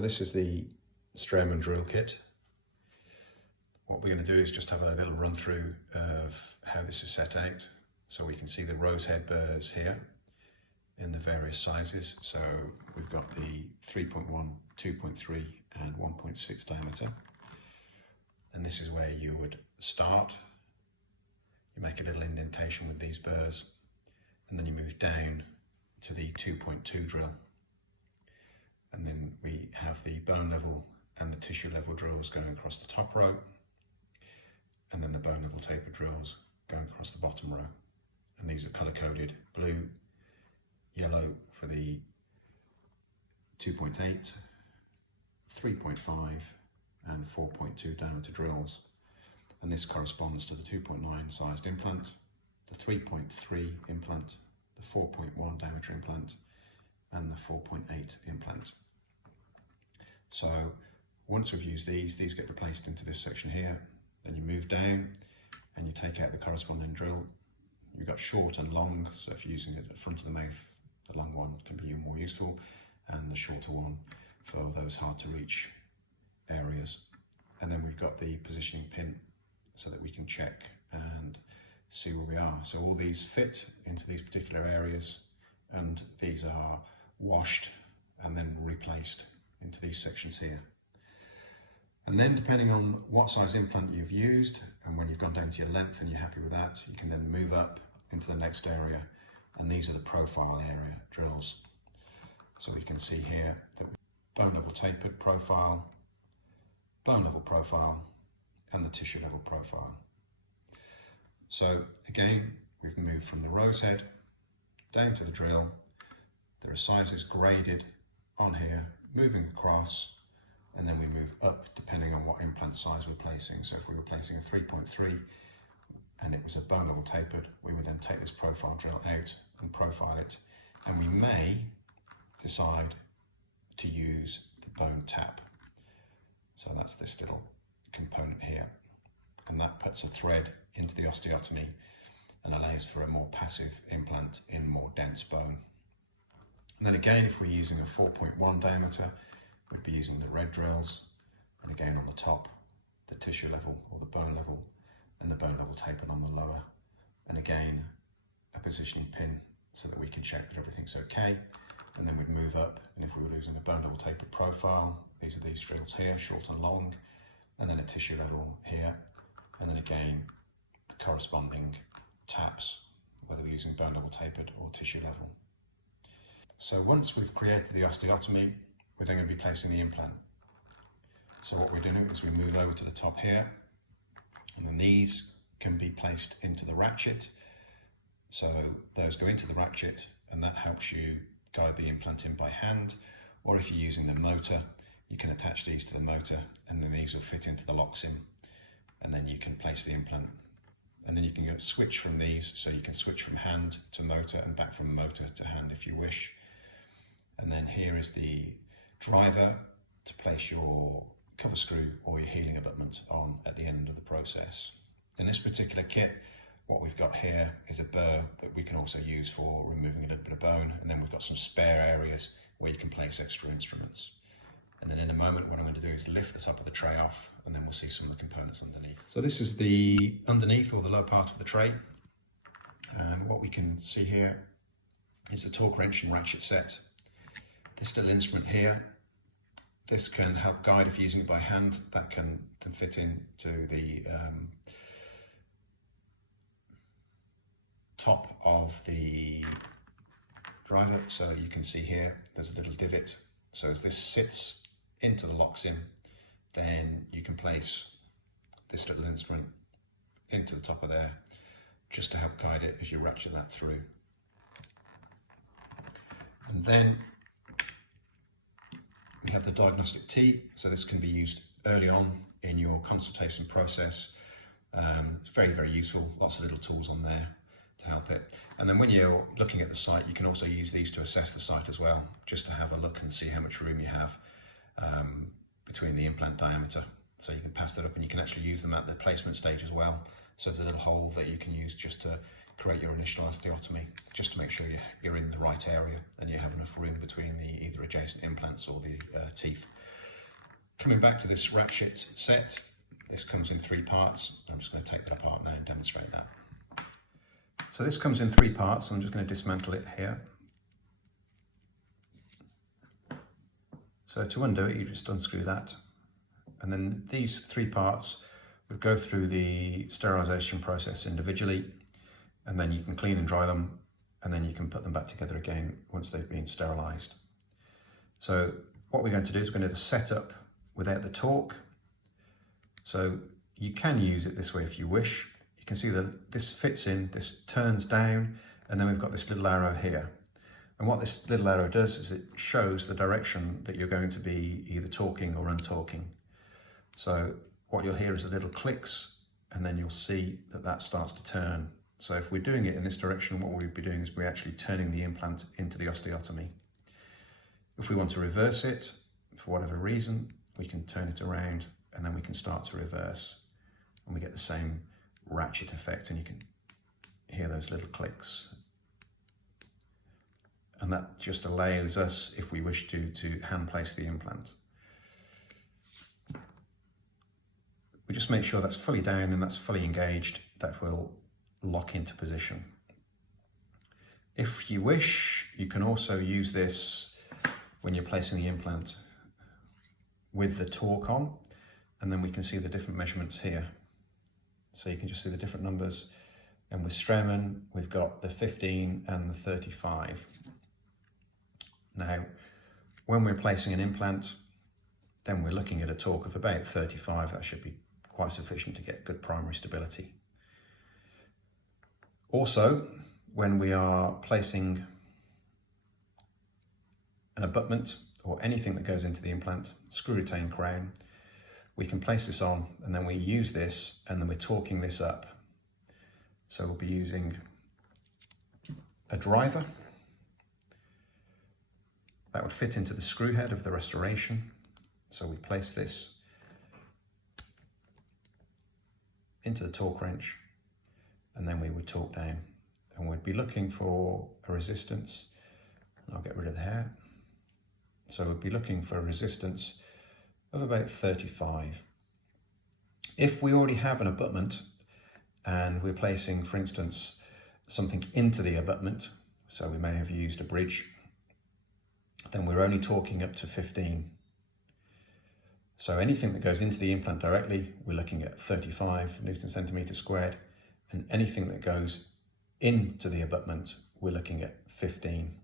So this is the Straumann Drill Kit. What we're going to do is just have a little run through of how this is set out. So we can see the rose head burrs here in the various sizes. So we've got the 3.1, 2.3 and 1.6 diameter. And this is where you would start. You make a little indentation with these burrs and then you move down to the 2.2 drill. And then we have the bone level and the tissue level drills going across the top row, and then the bone level taper drills going across the bottom row. And these are color coded: blue, yellow for the 2.8, 3.5 and 4.2 diameter drills. And this corresponds to the 2.9 sized implant, the 3.3 implant, the 4.1 diameter implant, and the 4.8 implant. So once we've used these get replaced into this section here. Then you move down and you take out the corresponding drill. You've got short and long, so if you're using it at the front of the mouth, the long one can be more useful, and the shorter one for those hard to reach areas. And then we've got the positioning pin so that we can check and see where we are. So all these fit into these particular areas, and these are washed and then replaced into these sections here. And then depending on what size implant you've used and when you've gone down to your length and you're happy with that, you can then move up into the next area, and these are the profile area drills. So we can see here that bone level tapered profile, bone level profile, and the tissue level profile. So again, we've moved from the rose head down to the drill. There are sizes graded on here, moving across, and then we move up depending on what implant size we're placing. So if we were placing a 3.3 and it was a bone level tapered, we would then take this profile drill out and profile it, and we may decide to use the bone tap. So that's this little component here, and that puts a thread into the osteotomy and allows for a more passive implant in more dense bone. And then again, if we're using a 4.1 diameter, we'd be using the red drills, and again on the top, the tissue level or the bone level, and the bone level tapered on the lower. And again, a positioning pin so that we can check that everything's okay. And then we'd move up, and if we were using a bone level tapered profile, these are these drills here, short and long, and then a tissue level here, and then again, the corresponding taps, whether we're using bone level tapered or tissue level. So once we've created the osteotomy, we're then going to be placing the implant. So what we're doing is we move over to the top here, and then these can be placed into the ratchet. So those go into the ratchet, and that helps you guide the implant in by hand, or if you're using the motor, you can attach these to the motor, and then these will fit into the locks in, and then you can place the implant. And then you can switch from these, so you can switch from hand to motor and back from motor to hand if you wish. And then here is the driver to place your cover screw or your healing abutment on at the end of the process. In this particular kit, what we've got here is a burr that we can also use for removing a little bit of bone, and then we've got some spare areas where you can place extra instruments. And then in a moment, what I'm going to do is lift the top of the tray off, and then we'll see some of the components underneath. So this is the underneath, or the lower part of the tray. And what we can see here is the torque wrench and ratchet set. This little instrument here, this can help guide if you're using it by hand. That can fit into the top of the driver. So you can see here, there's a little divot. So as this sits into the locks in, then you can place this little instrument into the top of there, just to help guide it as you ratchet that through. And then we have the diagnostic T, so this can be used early on in your consultation process. It's very, very useful, lots of little tools on there to help it. And then when you're looking at the site, you can also use these to assess the site as well, just to have a look and see how much room you have between the implant diameter. So you can pass that up, and you can actually use them at the placement stage as well. So there's a little hole that you can use just to create your initial osteotomy, just to make sure you're in the right area and you have enough room between the either adjacent implants or the teeth. Coming back to this ratchet set, this comes in 3 parts. I'm just going to take that apart now and demonstrate that. So this comes in 3 parts. I'm just going to dismantle it here. So to undo it, you just unscrew that. And then these 3 parts would go through the sterilisation process individually, and then you can clean and dry them, and then you can put them back together again once they've been sterilised. So what we're going to do is we're going to do the setup without the torque. So you can use it this way if you wish. You can see that this fits in, this turns down, and then we've got this little arrow here. And what this little arrow does is it shows the direction that you're going to be either torquing or untorquing. So what you'll hear is the little clicks, and then you'll see that that starts to turn. So if we're doing it in this direction, what we'll be doing is we're actually turning the implant into the osteotomy. If we want to reverse it, for whatever reason, we can turn it around and then we can start to reverse. And we get the same ratchet effect, and you can hear those little clicks. And that just allows us, if we wish to hand place the implant. We just make sure that's fully down and that's fully engaged. That will lock into position. If you wish, you can also use this when you're placing the implant with the torque on, and then we can see the different measurements here. So you can just see the different numbers. And with Straumann, we've got the 15 and the 35. Now, when we're placing an implant, then we're looking at a torque of about 35. That should be quite sufficient to get good primary stability. Also, when we are placing an abutment or anything that goes into the implant, screw retain crown, we can place this on, and then we use this, and then we're torquing this up. So we'll be using a driver that would fit into the screw head of the restoration. So we place this into the torque wrench, and then we would torque down, and we'd be looking for a resistance. I'll get rid of the hair. So we'd be looking for a resistance of about 35. If we already have an abutment and we're placing, for instance, something into the abutment, so we may have used a bridge, then we're only torquing up to 15. So anything that goes into the implant directly, we're looking at 35 Newton centimetre squared, and anything that goes into the abutment, we're looking at 15.